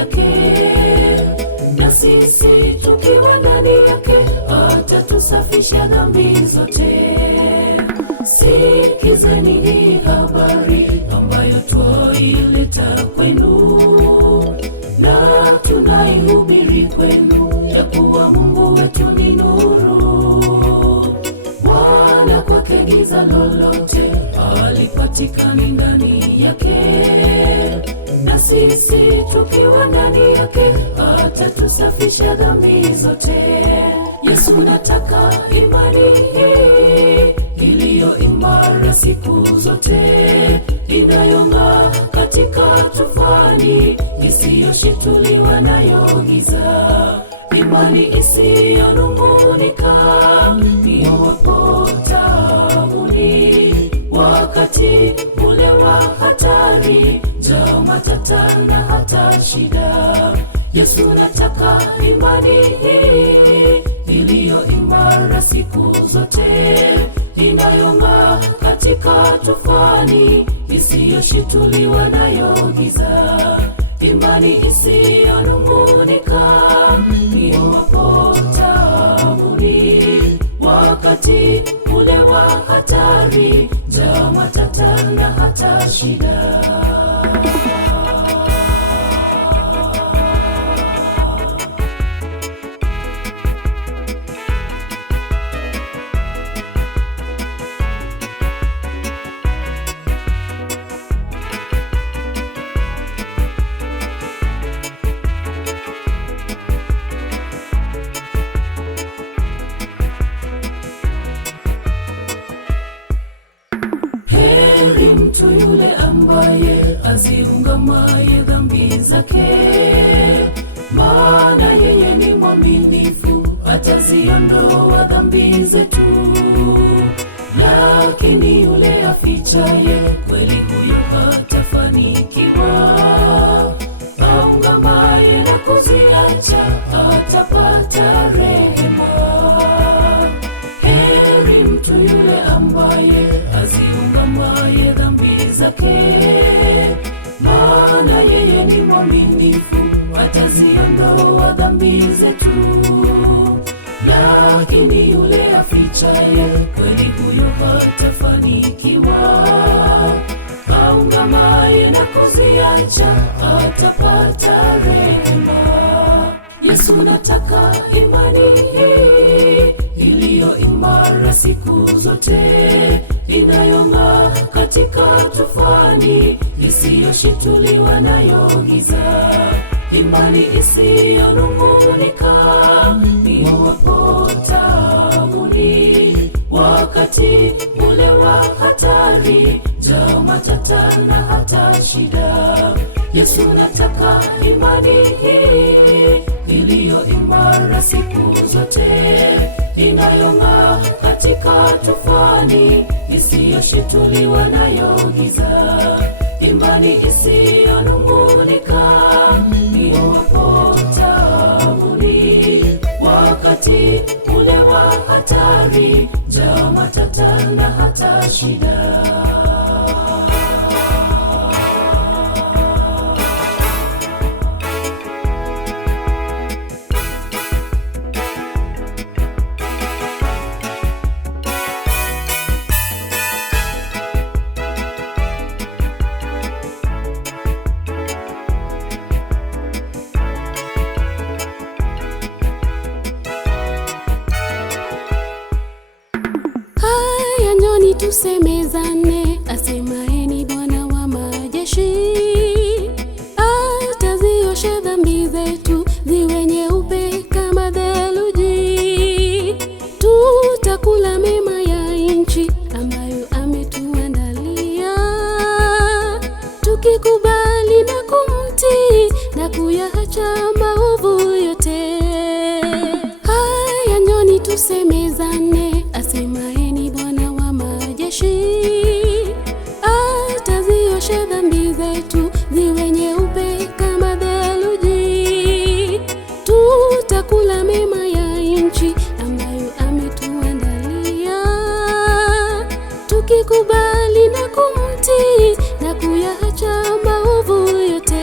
yake, na sisi tukiwa ndani yake atatusafisha dhambi zote. Sikizeni hii habari ambayo twaileta kwenu, na tunaihubiri kwenu, ya kuwa Mungu wetu ni nuru, wala kwake giza lolote halipatikani ndani yake. Na sisi tukiwa ndani yake atatusafisha dhambi zote. Yesu, nataka imani hii iliyo imara siku zote, inayong'aa katika tufani, isiyoshituliwa nayo giza, imani isiyonung'unika iwapo taabuni, wakati ule wa hatari, njaa, matata na hata shida. Yesu, nataka imani hii iliyo imara siku zote, inayong'aa katika tufani, isiyoshituliwa nayo giza, imani isiyonung'unika iwapo taabuni, wakati ule wa hatari, njaa, matata na hata shida. Heri mtu yule ambaye aziungamaye dhambi zake, maana yeye ni mwaminifu, ataziondoa dhambi zetu. Lakini yule afichaye kweli, huyo hatafanikiwa, aungamaye na kuziacha atapata rehema. Heri mtu yule ambaye aziungamaye dhambi zake, maana yeye ni mwaminifu, ataziondoa dhambi zetu. Lakini yule afichaye kweli, huyo hatafanikiwa, aungamaye na kuziacha atapata rehema. Yesu, nataka imani hii iliyo imara siku zote, inayong'aa katika tufani, isiyoshituliwa nayo giza, imani isiyonung'unika iwapo taabuni, wakati ule wa hatari, njaa, matata na hata shida. Yesu, nataka imani hii iliyo imara siku zote, inayong'aa katika tufani, isiyoshituliwa nayo giza, imani isiyonung'unika iwapo taabuni, wakati ule wa hatari, njaa, matata na hata shida. Tusemezane, asemaye Bwana wa majeshi, ataziosha dhambi zetu ziwe nyeupe kama theluji. Tutakula mema ya nchi ambayo ametuandalia, tukikubali na kumtii na kuyaacha maovu yote. Haya, njoni tusemezane, asemaye Bwana wa majeshi, ataziosha dhambi zetu ziwe nyeupe kama theluji. Tutakula mema ya nchi ambayo ametuandalia, tukikubali na kumtii na kuyaacha maovu yote.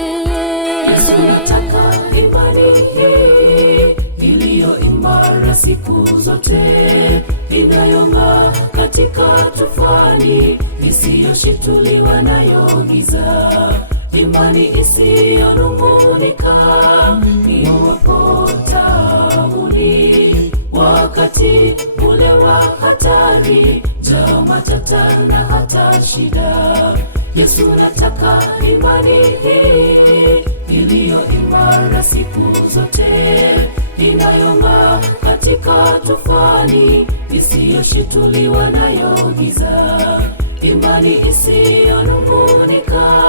Yesu, nataka siku zote, inayong'aa katika tufani, isiyoshituliwa nayo giza, imani isiyonung'unika, iwapo taabuni, wakati ule wa hatari, njaa, matata na hata shida. Yesu, nataka imani hii iliyo imara siku zote, inayong'aa katika tufani, isiyoshituliwa nayo giza, imani isiyonung'unika,